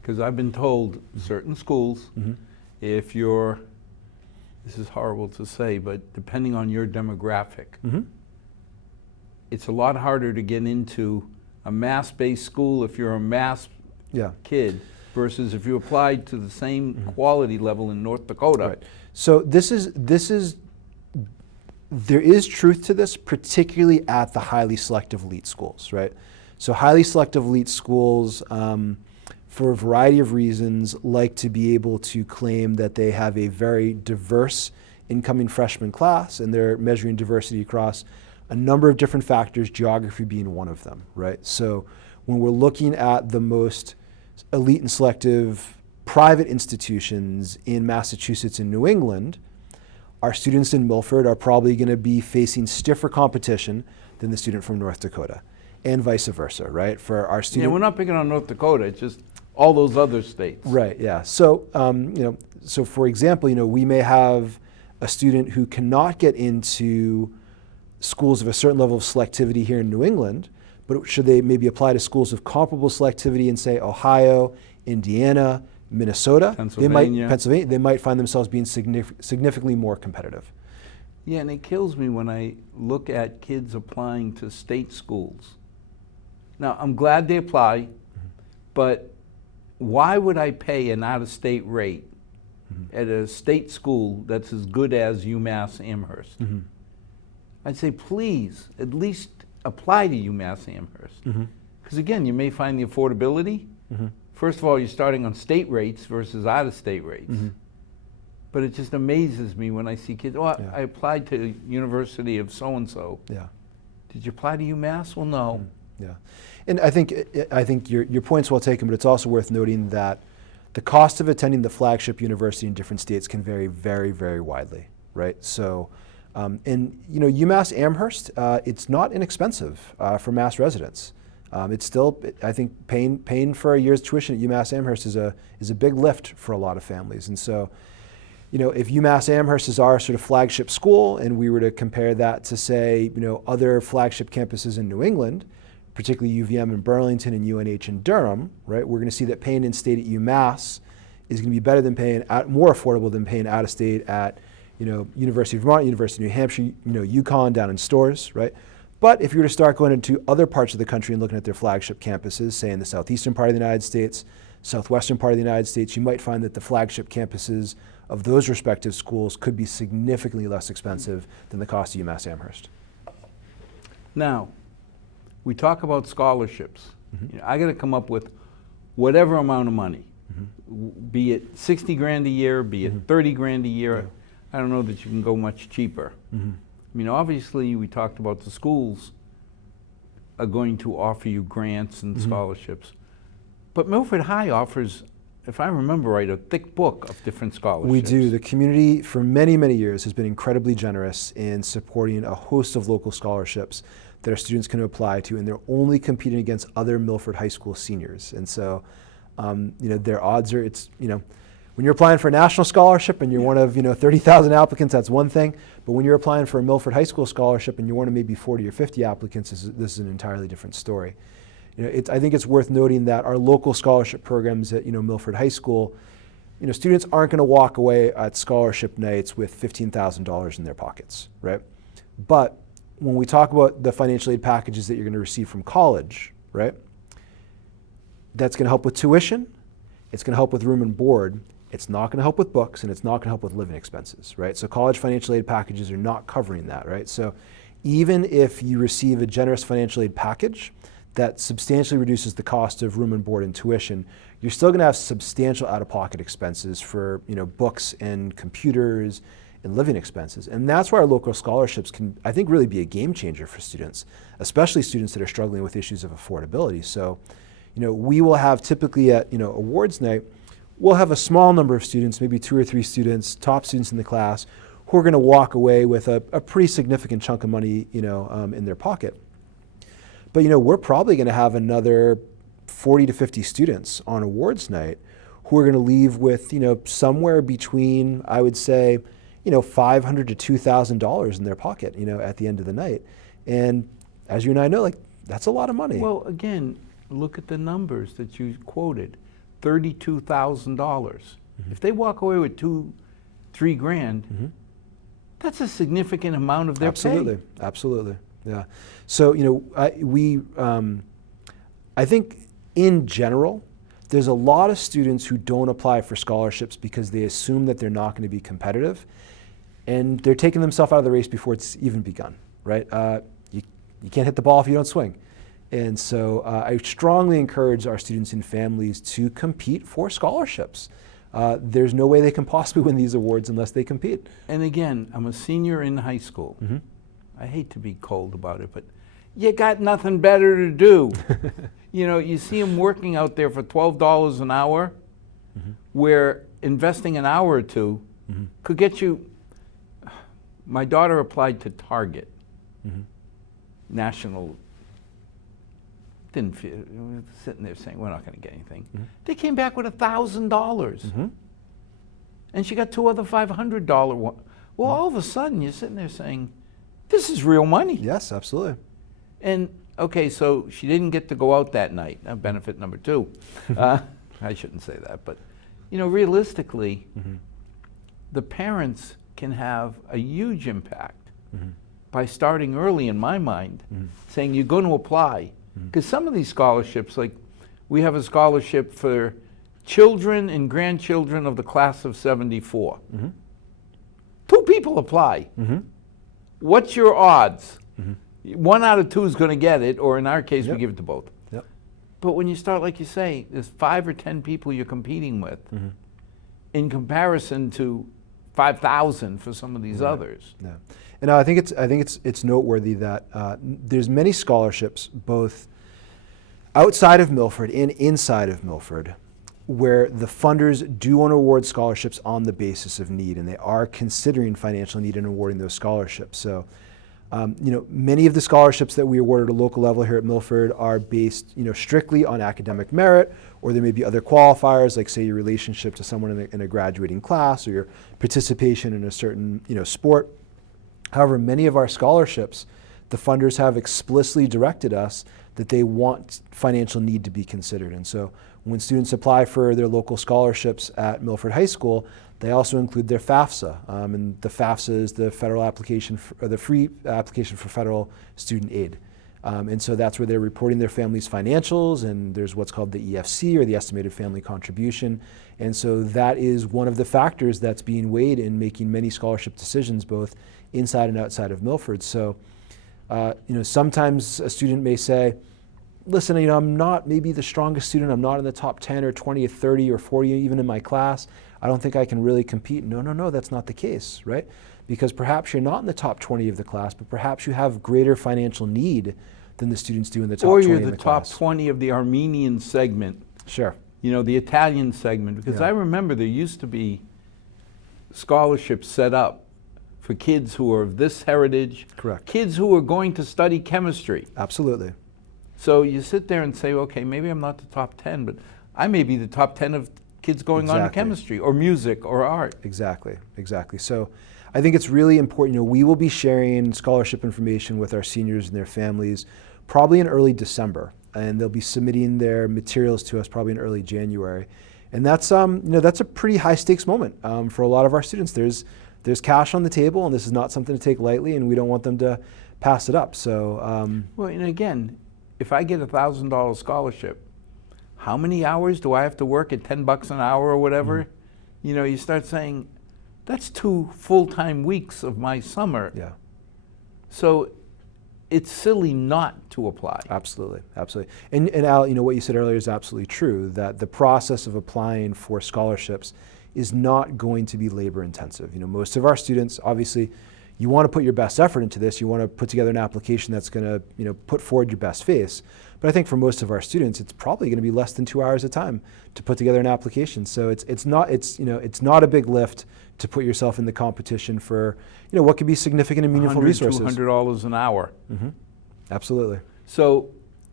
Because I've been told certain schools, if you're, this is horrible to say, but depending on your demographic, it's a lot harder to get into a Mass-based school if you're a Mass kid versus if you applied to the same quality level in North Dakota. Right. So there is truth to this, particularly at the highly selective elite schools, right? So highly selective elite schools, for a variety of reasons, like to be able to claim that they have a very diverse incoming freshman class, and they're measuring diversity across a number of different factors, geography being one of them, right? So when we're looking at the most elite and selective private institutions in Massachusetts and New England, our students in Milford are probably going to be facing stiffer competition than the student from North Dakota, and vice versa, right? For our student, Yeah, we're not picking on North Dakota, it's just all those other states. Right, yeah. So, so for example, we may have a student who cannot get into schools of a certain level of selectivity here in New England, but should they maybe apply to schools of comparable selectivity in, say, Ohio, Indiana, Minnesota, Pennsylvania, they might find themselves being significantly more competitive. Yeah, and it kills me when I look at kids applying to state schools. Now, I'm glad they apply, but why would I pay an out-of-state rate at a state school that's as good as UMass Amherst? I'd say, please, at least apply to UMass Amherst. Because again, you may find the affordability. First of all, you're starting on state rates versus out-of-state rates. But it just amazes me when I see kids, I applied to University of so-and-so. Yeah. Did you apply to UMass? Well, no. Yeah, and I think your point's well taken, but it's also worth noting that the cost of attending the flagship university in different states can vary very, very widely, right? So, and UMass Amherst, it's not inexpensive for Mass residents. It's still, I think, paying for a year's tuition at UMass Amherst is a big lift for a lot of families, and so. If UMass Amherst is our sort of flagship school, and we were to compare that to, say, other flagship campuses in New England, particularly UVM in Burlington and UNH in Durham, right? We're going to see that paying in state at UMass is going to be better than more affordable than paying out of state at, University of Vermont, University of New Hampshire, UConn down in Stores, right? But if you were to start going into other parts of the country and looking at their flagship campuses, say in the southeastern part of the United States, southwestern part of the United States, you might find that the flagship campuses of those respective schools could be significantly less expensive than the cost of UMass Amherst. Now, we talk about scholarships. I got to come up with whatever amount of money, be it 60 grand a year, be it 30 grand a year. Yeah. I don't know that you can go much cheaper. I mean, obviously, we talked about the schools are going to offer you grants and scholarships. But Milford High offers, if I remember right, a thick book of different scholarships. We do. The community for many, many years has been incredibly generous in supporting a host of local scholarships that our students can apply to, and they're only competing against other Milford High School seniors. And so, their odds are, when you're applying for a national scholarship and you're one of 30,000 applicants, that's one thing. But when you're applying for a Milford High School scholarship and you're one of maybe 40 or 50 applicants, this is an entirely different story. I think it's worth noting that our local scholarship programs at Milford High School, students aren't going to walk away at scholarship nights with $15,000 in their pockets, right? But when we talk about the financial aid packages that you're going to receive from college, right? That's going to help with tuition, it's going to help with room and board, it's not going to help with books, and it's not going to help with living expenses, right? So college financial aid packages are not covering that, right? So even if you receive a generous financial aid package that substantially reduces the cost of room and board and tuition, you're still going to have substantial out-of-pocket expenses for books and computers and living expenses. And that's where our local scholarships can, I think, really be a game changer for students, especially students that are struggling with issues of affordability. So, we will have typically at awards night, we'll have a small number of students, maybe 2 or 3 students, top students in the class, who are going to walk away with a pretty significant chunk of money, in their pocket. But, we're probably going to have another 40 to 50 students on awards night who are going to leave with, somewhere between, I would say, $500 to $2,000 in their pocket, at the end of the night. And as you and I know, like, that's a lot of money. Well, again, look at the numbers that you quoted, $32,000. If they walk away with $3 grand, that's a significant amount of their pay. Absolutely, yeah. So, I think in general, there's a lot of students who don't apply for scholarships because they assume that they're not going to be competitive, and they're taking themselves out of the race before it's even begun, right? You can't hit the ball if you don't swing. And so I strongly encourage our students and families to compete for scholarships. There's no way they can possibly win these awards unless they compete. And again, I'm a senior in high school. I hate to be cold about it, but you got nothing better to do. You see them working out there for $12 an hour, where investing an hour or two could get you. My daughter applied to Target, national. Didn't feel, sitting there saying, we're not going to get anything. They came back with $1,000. And she got 2 other $500 ones. Well, all of a sudden, you're sitting there saying, this is real money. Yes, absolutely. And, okay, so she didn't get to go out that night. Benefit number 2. I shouldn't say that. But, realistically, the parents can have a huge impact by starting early, in my mind, saying you're going to apply. Because some of these scholarships, like we have a scholarship for children and grandchildren of the class of 74. 2 people apply. What's your odds? 1 out of 2 is going to get it, or in our case, we give it to both. But when you start, like you say, there's 5 or 10 people you're competing with in comparison to 5,000 for some of these others. Yeah. And I think it's noteworthy that there's many scholarships, both outside of Milford and inside of Milford, where the funders do want to award scholarships on the basis of need, and they are considering financial need in awarding those scholarships. So, many of the scholarships that we award at a local level here at Milford are based, strictly on academic merit, or there may be other qualifiers, like say your relationship to someone in a graduating class, or your participation in a certain, sport. However, many of our scholarships, the funders have explicitly directed us that they want financial need to be considered. And so when students apply for their local scholarships at Milford High School, they also include their FAFSA. And the FAFSA is the federal application, or the free application for federal student aid. And so that's where they're reporting their family's financials, and there's what's called the EFC, or the estimated family contribution. And so that is one of the factors that's being weighed in making many scholarship decisions, both inside and outside of Milford. So, sometimes a student may say, listen, I'm not maybe the strongest student, I'm not in the top 10 or 20 or 30 or 40 even in my class, I don't think I can really compete. No, that's not the case, right? Because perhaps you're not in the top 20 of the class, but perhaps you have greater financial need than the students do in the top 20 of the class. Or you're the top 20 of the Armenian segment. Sure. The Italian segment. Because I remember there used to be scholarships set up for kids who are of this heritage. Correct. Kids who are going to study chemistry. Absolutely. So you sit there and say, okay, maybe I'm not the top 10, but I may be the top 10 of kids going on to chemistry or music or art. Exactly. So I think it's really important. We will be sharing scholarship information with our seniors and their families probably in early December, and they'll be submitting their materials to us probably in early January. And that's that's a pretty high stakes moment for a lot of our students. There's cash on the table, and this is not something to take lightly, and we don't want them to pass it up. So well, and again, if I get a $1,000 scholarship, how many hours do I have to work at $10 an hour or whatever? You start saying, that's 2 full-time weeks of my summer. Yeah. So it's silly not to apply. Absolutely. And Al, what you said earlier is absolutely true, that the process of applying for scholarships is not going to be labor intensive. Most of our students, obviously, you want to put your best effort into this. You want to put together an application that's going to, you know, put forward your best face. But I think for most of our students, it's probably going to be less than 2 hours of time to put together an application. So it's not a big lift to put yourself in the competition for, you know, what could be significant and meaningful resources. $100 an hour. Mm-hmm. Absolutely. So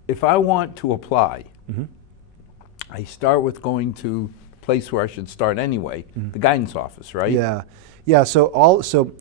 if I want to apply, Mm-hmm. I start with going to the place where I should start anyway, the guidance office, right? Yeah. So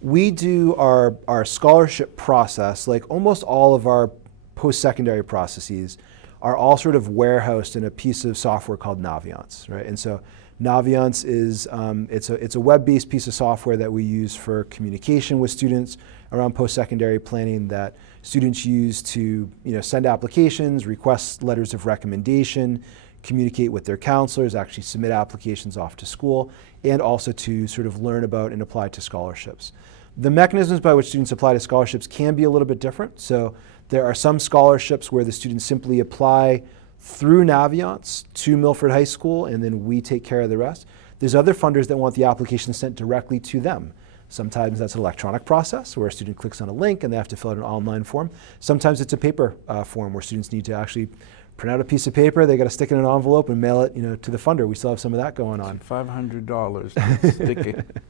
we do our scholarship process, like almost all of our post-secondary processes are all sort of warehoused in a piece of software called Naviance, right? And so Naviance is it's a web-based piece of software that we use for communication with students around post-secondary planning, that students use to, you know, send applications, request letters of recommendation, communicate with their counselors, actually submit applications off to school, and also to sort of learn about and apply to scholarships. The mechanisms by which students apply to scholarships can be a little bit different. So there are some scholarships where the students simply apply through Naviance to Milford High School, and then we take care of the rest. There's other funders that want the application sent directly to them. Sometimes that's an electronic process where a student clicks on a link and they have to fill out an online form. Sometimes it's a paper form where students need to actually print out a piece of paper, they got to stick it in an envelope and mail it, you know, to the funder. We still have some of that going on. $500 to stick it.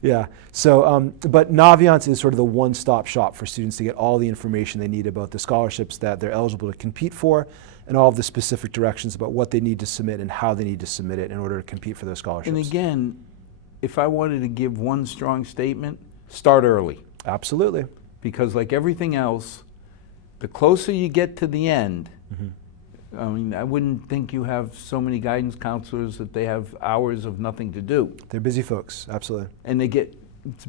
Yeah. So, but Naviance is sort of the one-stop shop for students to get all the information they need about the scholarships that they're eligible to compete for, and all of the specific directions about what they need to submit and how they need to submit it in order to compete for those scholarships. And again, if I wanted to give one strong statement, start early. Absolutely. Because like everything else, the closer you get to the end, I mean, I wouldn't think you have so many guidance counselors that they have hours of nothing to do. They're busy folks, absolutely. And they get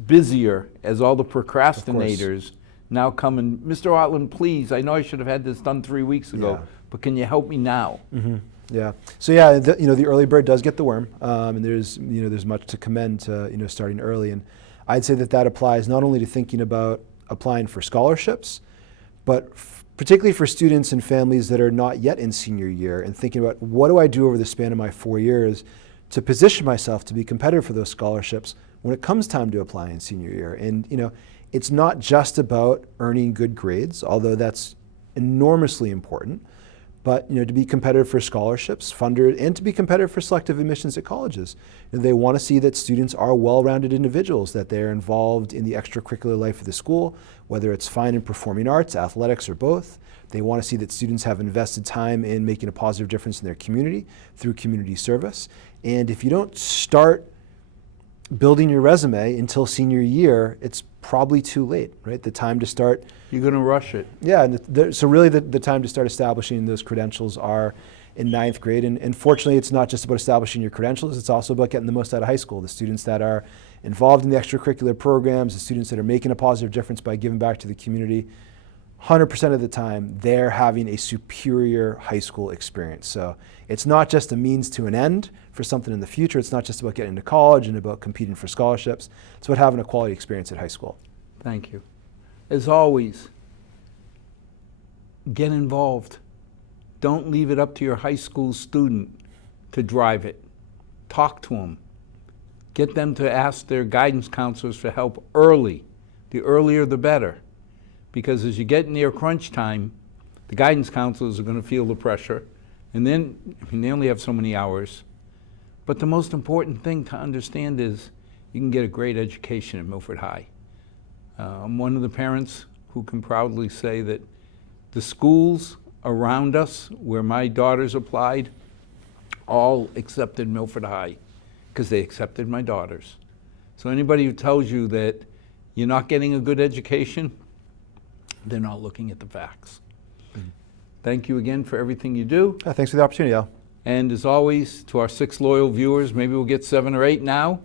busier as all the procrastinators now come and, Mr. Otlin, please, I know I should have had this done 3 weeks ago, but can you help me now? Yeah. So yeah, the early bird does get the worm, and there's much to commend to starting early. And I'd say that applies not only to thinking about applying for scholarships, but particularly for students and families that are not yet in senior year, and thinking about what do I do over the span of my 4 years to position myself to be competitive for those scholarships when it comes time to apply in senior year. And it's not just about earning good grades, although that's enormously important, but to be competitive for scholarships, funded, and to be competitive for selective admissions at colleges. They want to see that students are well-rounded individuals, that they're involved in the extracurricular life of the school, whether it's fine and performing arts, athletics, or both. They want to see that students have invested time in making a positive difference in their community through community service. And if you don't start building your resume until senior year, it's probably too late, right? The time to start. You're going to rush it. Yeah, and so really the time to start establishing those credentials are in 9th grade. And fortunately, it's not just about establishing your credentials, it's also about getting the most out of high school. The students that are involved in the extracurricular programs, the students that are making a positive difference by giving back to the community, 100% of the time, they're having a superior high school experience. So it's not just a means to an end for something in the future. It's not just about getting to college and about competing for scholarships. It's about having a quality experience at high school. Thank you. As always, get involved. Don't leave it up to your high school student to drive it. Talk to them. Get them to ask their guidance counselors for help early. The earlier, the better. Because as you get near crunch time, the guidance counselors are going to feel the pressure. And then, they only have so many hours. But the most important thing to understand is you can get a great education at Milford High. I'm one of the parents who can proudly say that the schools around us where my daughters applied all accepted Milford High because they accepted my daughters. So anybody who tells you that you're not getting a good education, they're not looking at the facts. Thank you again for everything you do. Thanks for the opportunity, Al. And as always, to our 6 loyal viewers, maybe we'll get 7 or 8 now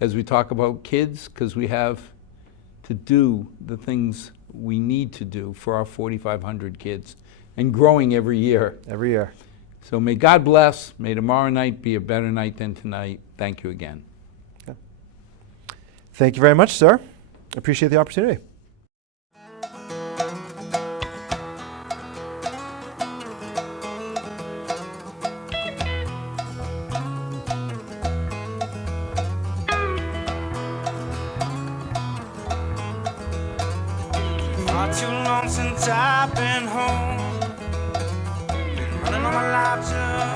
as we talk about kids, because we have to do the things we need to do for our 4,500 kids, and growing every year. Every year. So may God bless. May tomorrow night be a better night than tonight. Thank you again. Okay. Thank you very much, sir. Appreciate the opportunity. too long since I've been home. Been running all my life just